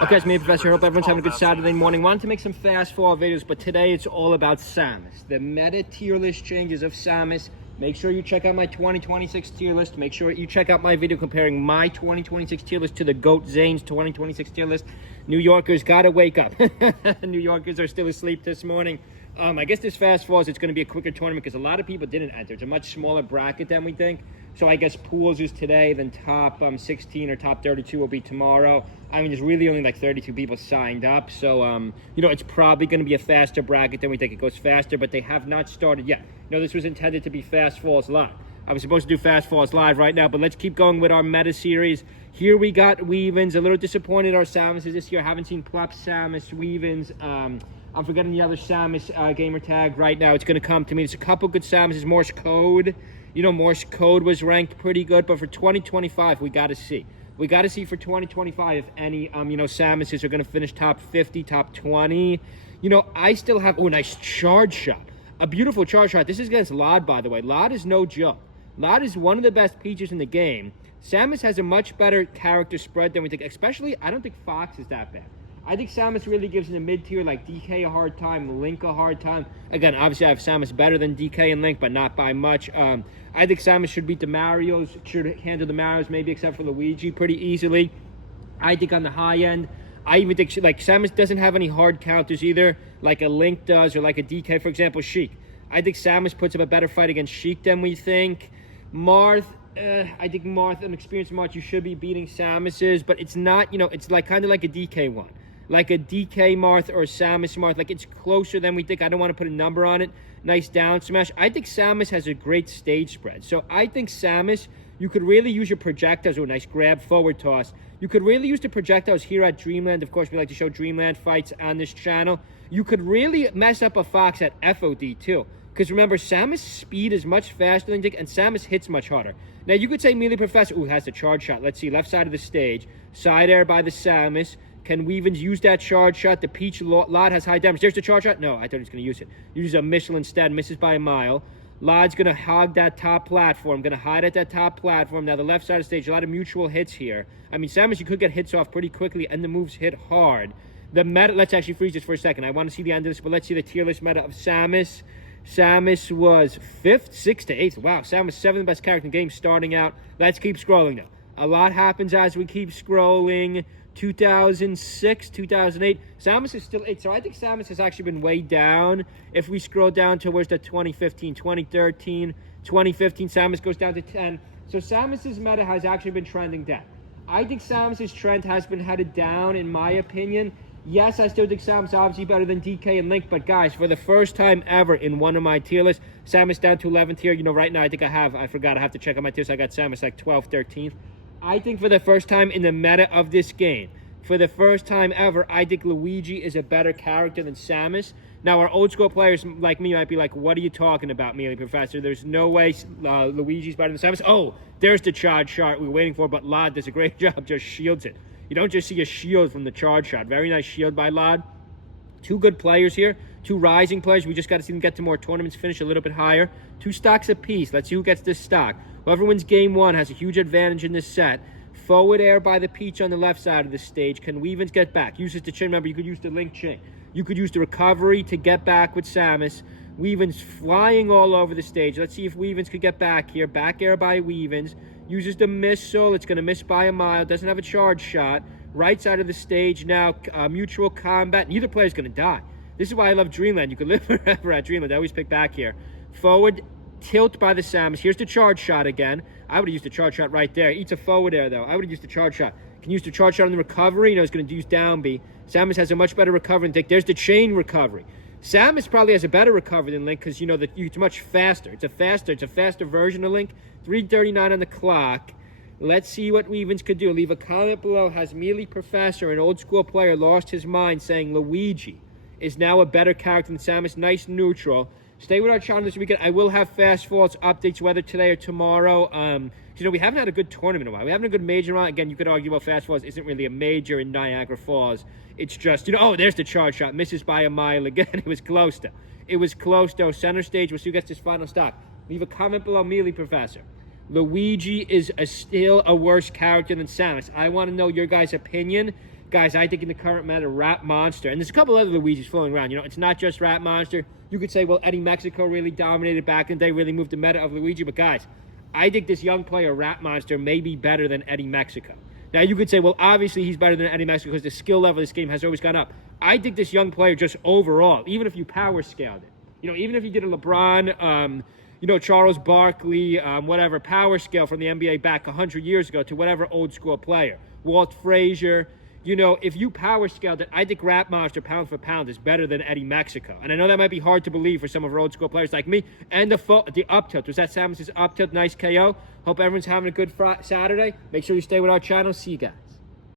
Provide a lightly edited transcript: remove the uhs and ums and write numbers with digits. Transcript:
Okay, it's me, Professor. I hope everyone's having a good Saturday morning. Wanted to make some fast forward videos, but today it's all about Samus. The meta tier list changes of Samus. Make sure you check out my 2026 tier list. Make sure you check out my video comparing my 2026 tier list to the GOAT Zane's 2026 tier list. New Yorkers gotta wake up. New Yorkers are still asleep this morning. I guess this fast forward, it's going to be a quicker tournament because a lot of people didn't enter. It's a much smaller bracket than we think. So I guess pools is today, then top 16 or top 32 will be tomorrow. I mean, there's really only like 32 people signed up. So, you know, it's probably going to be a faster bracket than we think. It goes faster, but they have not started yet. No, this was intended to be Fast Falls Live. I was supposed to do Fast Falls Live right now, but let's keep going with our meta series. Here we got Weavens. A little disappointed our Samuses this year. Haven't seen Plop, Samus, Weavens. I'm forgetting the other Samus gamer tag right now. It's going to come to me. There's a couple good Samuses. Morse Code. You know, Morse Code was ranked pretty good, but for 2025, we got to see. We got to see for 2025 if any, you know, Samuses are going to finish top 50, top 20. You know, I still have, oh, nice charge shot. A beautiful charge shot. This is against Lod, by the way. Lod is no joke. Lod is one of the best Peaches in the game. Samus has a much better character spread than we think, especially, I don't think Fox is that bad. I think Samus really gives in the mid-tier, like DK a hard time, Link a hard time. Again, obviously I have Samus better than DK and Link, but not by much. I think Samus should beat the Marios, should handle the Marios, maybe except for Luigi, pretty easily. I think on the high end, I even think, like, Samus doesn't have any hard counters either, like a Link does, or like a DK, for example, Sheik. I think Samus puts up a better fight against Sheik than we think. Marth, I think Marth, an experienced Marth, you should be beating Samus's, but it's not, you know, it's like kind of like a DK one. Like a DK Marth or Samus Marth. Like, it's closer than we think. I don't want to put a number on it. Nice down smash. I think Samus has a great stage spread. So I think Samus, you could really use your projectiles. Oh, nice grab, forward toss. You could really use the projectiles here at Dreamland. Of course, we like to show Dreamland fights on this channel. You could really mess up a Fox at FOD too. Because remember, Samus' speed is much faster than Dick, and Samus hits much harder. Now, you could say Melee Professor, ooh, has the charge shot. Let's see, left side of the stage. Side air by the Samus. Can Weavens use that charge shot? The Peach Lod has high damage. There's the charge shot. No, I thought he was going to use it. Uses a missile instead. Misses by a mile. Lod's going to hog that top platform. Going to hide at that top platform. Now, the left side of the stage, a lot of mutual hits here. I mean, Samus, you could get hits off pretty quickly, and the moves hit hard. The meta, let's actually freeze this for a second. I want to see the end of this, but let's see the tier list meta of Samus. Samus was 5th, 6th to 8th. Wow, Samus 7th best character in the game starting out. Let's keep scrolling now. A lot happens as we keep scrolling. 2006, 2008. Samus is still 8. So I think Samus has actually been way down. If we scroll down towards the 2015, 2013, 2015, Samus goes down to 10. So Samus's meta has actually been trending down. I think Samus's trend has been headed down, in my opinion. Yes, I still think Samus obviously better than DK and Link, but guys, for the first time ever in one of my tier lists, Samus down to 11th here. You know, right now I think I forgot, I have to check out my tiers. I got Samus like 12th, 13th. I think for the first time in the meta of this game, for the first time ever, I think Luigi is a better character than Samus. Now, our old school players like me might be like, what are you talking about, Melee Professor? There's no way Luigi's better than Samus. Oh, there's the charge shot we were waiting for, but Lod does a great job, just shields it. You don't just see a shield from the charge shot. Very nice shield by Lod. Two good players here. Two rising players. We just got to see them get to more tournaments, finish a little bit higher. 2 stocks apiece. Let's see who gets this stock. Whoever wins game 1 has a huge advantage in this set. Forward air by the Peach on the left side of the stage. Can Weavens get back? Uses the chain. Remember, you could use the Link chain. You could use the recovery to get back with Samus. Weavens flying all over the stage. Let's see if Weavens could get back here. Back air by Weavens. Uses the missile. It's going to miss by a mile. Doesn't have a charge shot. Right side of the stage now. Mutual combat. Neither player's going to die. This is why I love Dreamland. You could live forever at Dreamland. I always pick back here. Forward tilt by the Samus. Here's the charge shot again. I would have used the charge shot right there. Eats a forward air, though. I would have used the charge shot. Can use the charge shot on the recovery. You know, it's going to use down B. Samus has a much better recovery than Dick. There's the chain recovery. Samus probably has a better recovery than Link because, you know, it's much faster. It's a faster version of Link. 3:39 on the clock. Let's see what Weavens could do. Leave a comment below. Has Melee Professor, an old school player, lost his mind saying Luigi is now a better character than Samus? Nice neutral. Stay with our channel this weekend. I will have Fast Falls updates, whether today or tomorrow. You know, we haven't had a good tournament in a while. We haven't had a good major round. Again, you could argue, well, Fast Falls isn't really a major in Niagara Falls. It's just, you know, oh, there's the charge shot. Misses by a mile again. It was close, though. It was close, though. Center stage. We'll see who gets this final stock. Leave a comment below, Melee Professor. Luigi is still a worse character than Samus. I want to know your guys' opinion. Guys, I think in the current meta, Rat Monster, and there's a couple other Luigis floating around. You know, it's not just Rat Monster. You could say, well, Eddie Mexico really dominated back in the day, really moved the meta of Luigi. But guys, I think this young player, Rat Monster, may be better than Eddie Mexico. Now, you could say, well, obviously he's better than Eddie Mexico because the skill level of this game has always gone up. I think this young player just overall, even if you power scaled it, you know, even if you did a LeBron, you know, Charles Barkley, whatever, power scale from the NBA back 100 years ago to whatever old school player, Walt Frazier, you know, if you power scaled it, I think Rat Monster pound for pound is better than Eddie Mexico. And I know that might be hard to believe for some of our old school players like me. And the up tilt, was that Samus' up tilt? Nice KO. Hope everyone's having a good Saturday. Make sure you stay with our channel. See you guys.